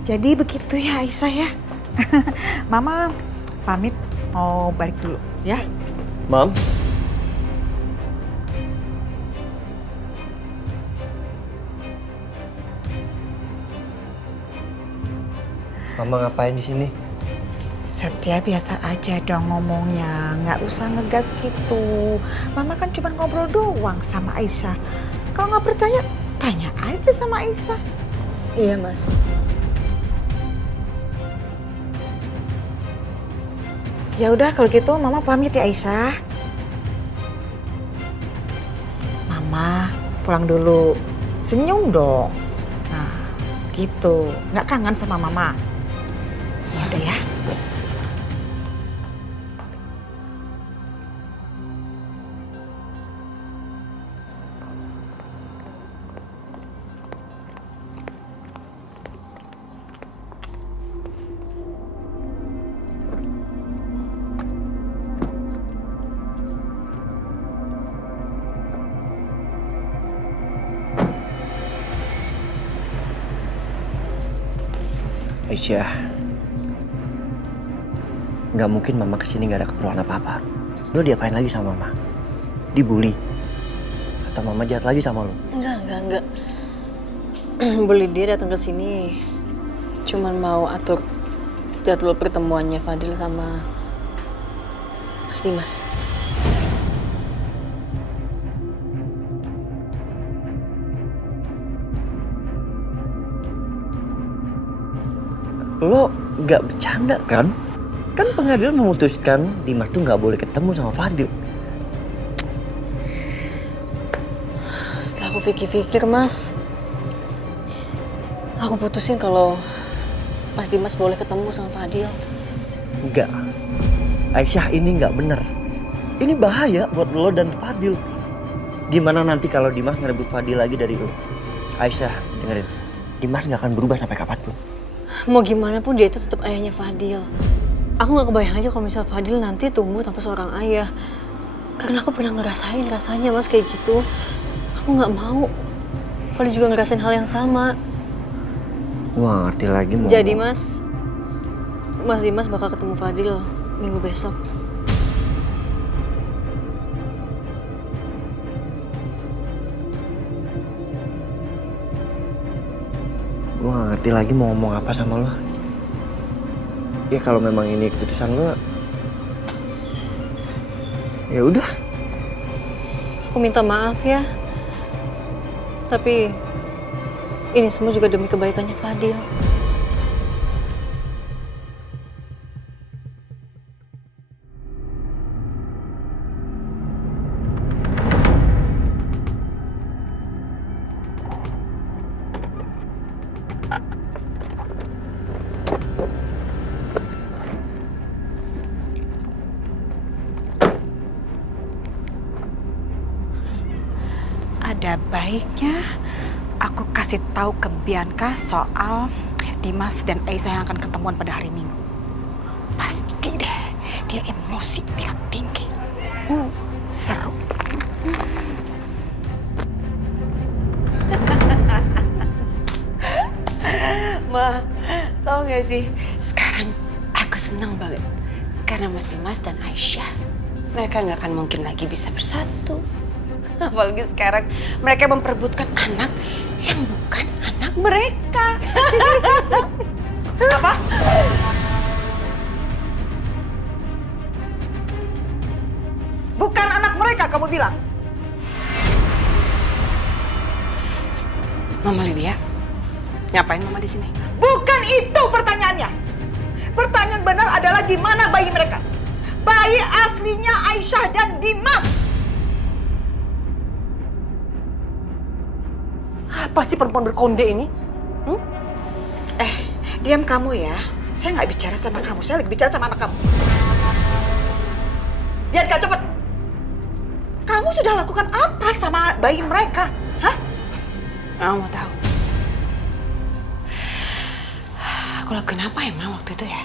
Jadi begitu ya Aisyah ya. Mama pamit mau balik dulu ya. Mam? Mama ngapain di sini? Setia biasa aja dong ngomongnya, nggak usah ngegas gitu. Mama kan cuma ngobrol doang sama Aisyah. Kalau nggak percaya, tanya aja sama Aisyah. Iya, Mas. Ya udah kalau gitu Mama pamit ya Aisyah. Mama pulang dulu. Senyum dong. Nah, gitu. Nggak kangen sama Mama? Ya udah ya. Aisyah, nggak mungkin Mama kesini nggak ada keperluan apa-apa. Lo diapain lagi sama Mama? Dibully? Atau Mama jahat lagi sama lo? Enggak. Beli dia datang ke sini cuman mau atur jadwal pertemuannya Fadil sama Mas Dimas. Lo nggak bercanda kan? Kan pengadilan memutuskan Dimas tuh nggak boleh ketemu sama Fadil. Setelah aku pikir-pikir, Mas, aku putusin kalau Mas Dimas boleh ketemu sama Fadil. Nggak. Aisyah, ini nggak bener. Ini bahaya buat lo dan Fadil. Gimana nanti kalau Dimas ngerebut Fadil lagi dari lo? Aisyah, dengerin. Dimas nggak akan berubah sampai kapanpun. Mau gimana pun dia itu tetap ayahnya Fadil. Aku nggak kebayang aja kalau misal Fadil nanti tumbuh tanpa seorang ayah. Karena aku pernah ngerasain rasanya, Mas, kayak gitu. Aku nggak mau Fadil juga ngerasain hal yang sama. Wah, ngerti lagi mau. Jadi, Mas Dimas bakal ketemu Fadil minggu besok. Gue gak ngerti lagi mau ngomong apa sama lo. Ya kalau memang ini keputusan lo, ya udah. Aku minta maaf ya. Tapi ini semua juga demi kebaikannya Fadil. Ada baiknya aku kasih tahu ke Bianca soal Dimas dan Aisyah yang akan ketemuan pada hari Minggu. Pasti deh dia emosi tingkat tinggi. Seru. Ma, tau gak sih? Sekarang aku senang banget. Karena Mas Dimas dan Aisyah, mereka gak akan mungkin lagi bisa bersatu. Apalagi sekarang mereka memperebutkan anak yang bukan anak mereka. Apa? Bukan anak mereka kamu bilang. Mama Lydia, ngapain Mama di sini? Bukan itu pertanyaannya. Pertanyaan benar adalah di mana bayi mereka? Bayi aslinya Aisyah dan Dimas. Apa sih perempuan berkonde ini? Diam kamu ya. Saya nggak bicara sama kamu, saya lagi bicara sama anak kamu. Bianca, cepet. Kamu sudah lakukan apa sama bayi mereka? Hah? Mama mau tahu. Aku lakuin apa ya, Ma, waktu itu ya?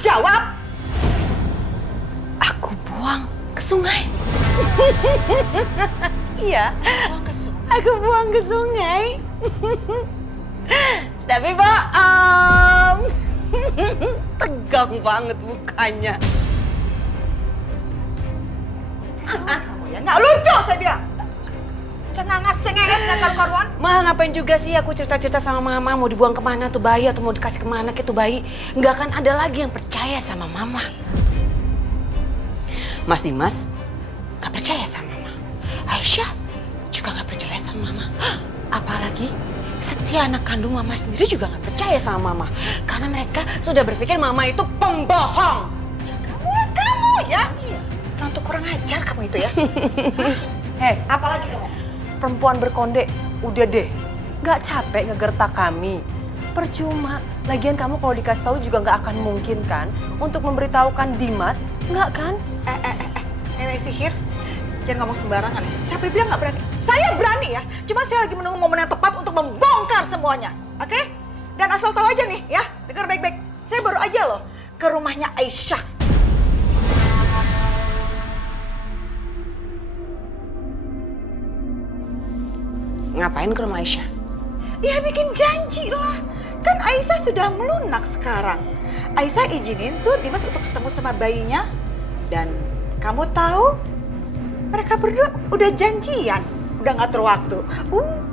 Jawab! Aku buang ke sungai. Iya, buang ke sungai. Aku buang ke sungai. Tapi bohong. Tegang banget mukanya. Kamu ya nggak lucu saya bilang. Cengenges nggak karu-karuan. Ma, ngapain juga sih aku cerita-cerita sama mama mau dibuang kemana tuh bayi atau mau dikasih kemana ke tuh bayi. Nggak akan ada lagi yang percaya sama mama. Mas Dimas nggak percaya sama mama. Aisyah juga nggak percaya sama mama. Apalagi Setia anak kandung mama sendiri juga nggak percaya sama mama. Karena mereka sudah berpikir mama itu pembohong. Kamu ya. Iya. Untuk kurang ajar kamu itu ya. Hei, Apalagi kamu? perempuan berkonde, udah deh. Gak capek ngegertak kami. Percuma, lagian kamu kalau dikasih tahu juga gak akan mungkin kan untuk memberitahukan Dimas, nggak kan? Nenek sihir, jangan ngomong sembarangan ya. Siapa yang bilang nggak berani? Saya berani ya. Cuma saya lagi menunggu momen yang tepat untuk membongkar semuanya. Oke? Dan asal tahu aja nih ya, dengar baik-baik. Saya baru aja loh ke rumahnya Aisyah. Ngapain ke rumah Aisyah? Ya bikin janji lah. Kan Aisyah sudah melunak sekarang. Aisyah izinin tuh Dimas untuk ketemu sama bayinya. Dan kamu tahu, mereka berdua udah janjian. Udah ngatur waktu.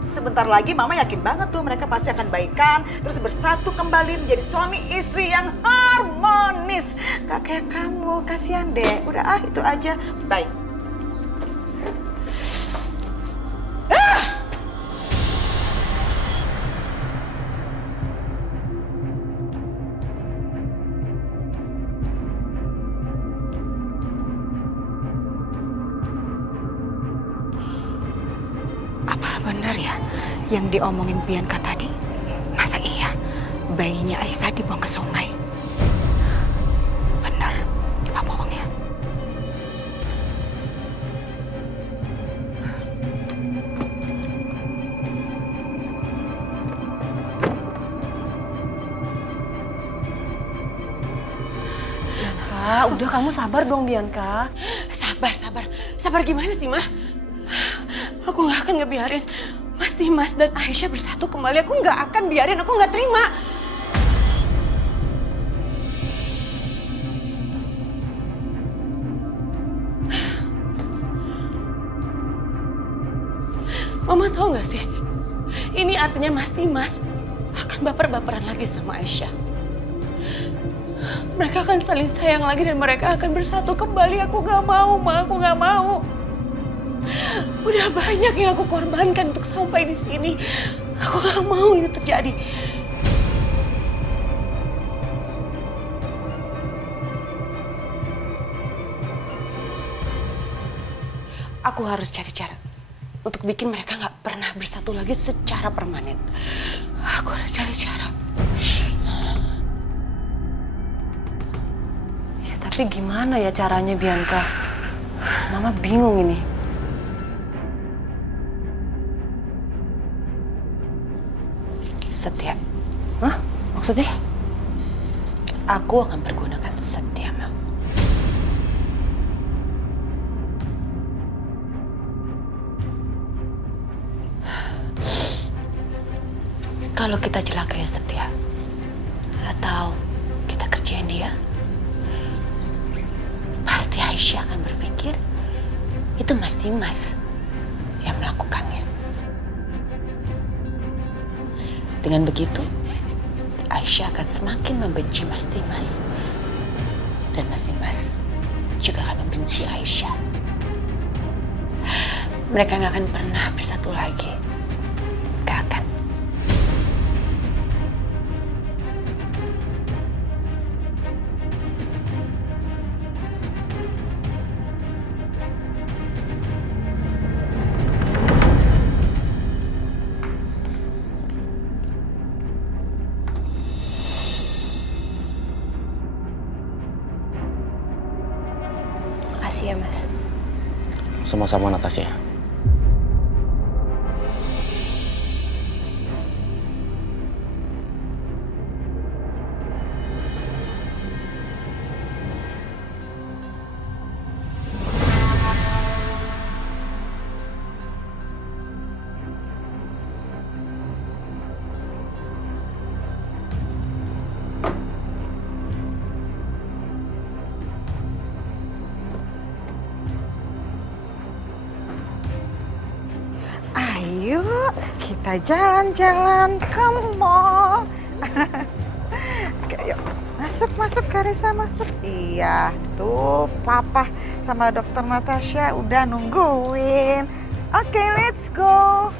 Sebentar lagi mama yakin banget tuh mereka pasti akan baikan. Terus bersatu kembali menjadi suami istri yang harmonis. Gak kayak kamu, kasihan deh. Udah itu aja. Bye. Apa benar ya yang diomongin Bianca tadi? Masa iya bayinya Aisyah dibuang ke sungai? Benar, apa bohong ya? Bianca, udah kamu sabar dong Bianca. Sabar gimana sih, Ma? Aku nggak akan ngebiarin Mas Dimas dan Aisyah bersatu kembali. Aku nggak akan biarin, aku nggak terima. Mama tahu nggak sih? Ini artinya Mas Dimas akan baper-baperan lagi sama Aisyah. Mereka akan saling sayang lagi dan mereka akan bersatu kembali. Aku nggak mau, Ma. Aku nggak mau. Udah banyak yang aku korbankan untuk sampai di sini. Aku nggak mau itu terjadi. Aku harus cari cara untuk bikin mereka nggak pernah bersatu lagi secara permanen. Aku harus cari cara. Ya tapi gimana ya caranya Bianca? Mama bingung ini. Setia. Hah? Maksudnya? Aku akan pergunakan Setia, Ma. Kalau kita celakai Setia, atau kita kerjain dia, pasti Aisyah akan berpikir itu Mas Dimas yang melakukannya. Dengan begitu, Aisyah akan semakin membenci Mas Dimas. Dan Mas Dimas juga akan membenci Aisyah. Mereka nggak akan pernah bersatu lagi. Gak akan. Makasih ya, Mas. Sama-sama Natasha. Kita jalan-jalan ke mall. Oke, yuk. Masuk, Karissa, masuk. Iya, tuh Papa sama Dokter Natasha udah nungguin. Oke, let's go.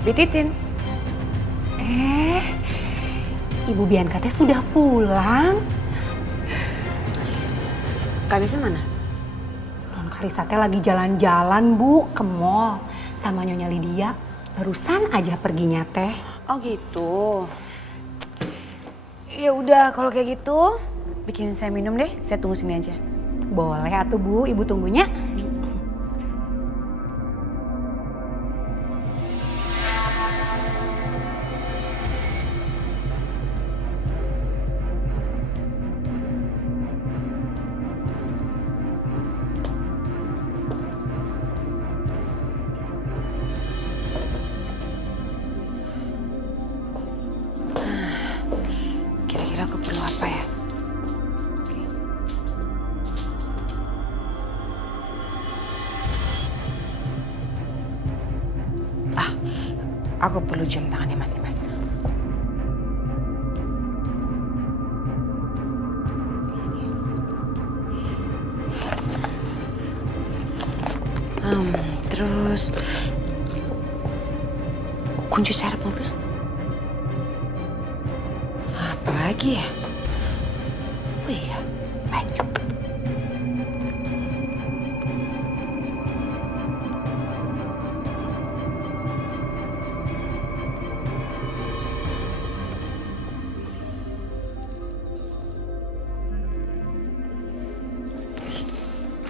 Bititin. Ibu Bianca teh sudah pulang. Karissa mana? Non Karissa teh lagi jalan-jalan Bu ke mall sama Nyonya Lydia. Barusan aja perginya teh. Oh gitu. Ya udah kalau kayak gitu, bikinin saya minum deh. Saya tunggu sini aja. Boleh atuh Bu, Ibu tunggunya. Kira-kira aku perlu apa ya? Oke. Aku perlu jam tangannya Mas Dimas. Yes. Terus kunci serep mobil. Apalagi ya? Oh iya, baju.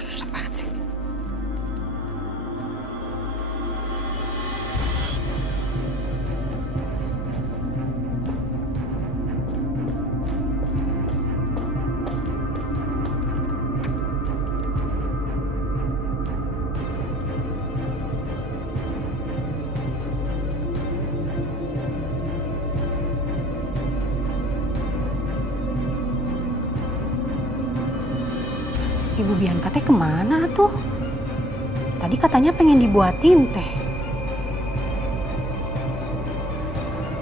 Susah banget sih. Ibu Bianca teh kemana tuh? Tadi katanya pengen dibuatin teh.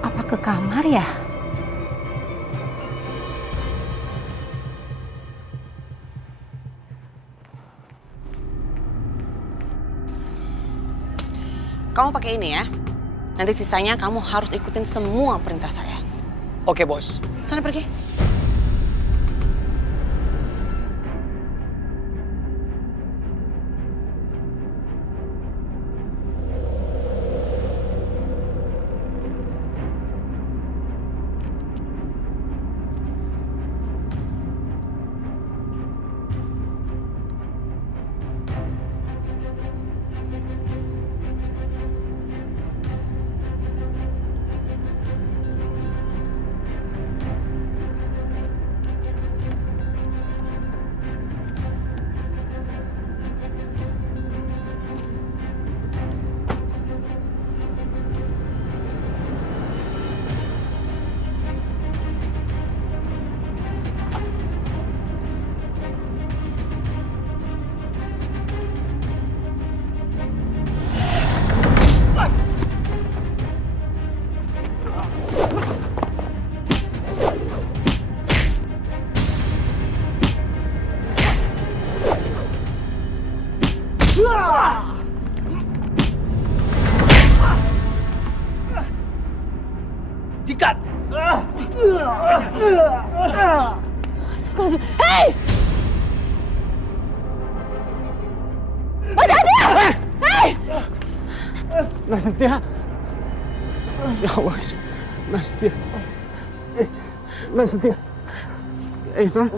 Apa ke kamar ya? Kamu pakai ini ya. Nanti sisanya kamu harus ikutin semua perintah saya. Oke, Bos. Sana pergi. Sikat! Astagfirullahaladzim. Hei! Mas Adil! Hei! Nastia! Ya Allah, Nastia. Nastia. Isra.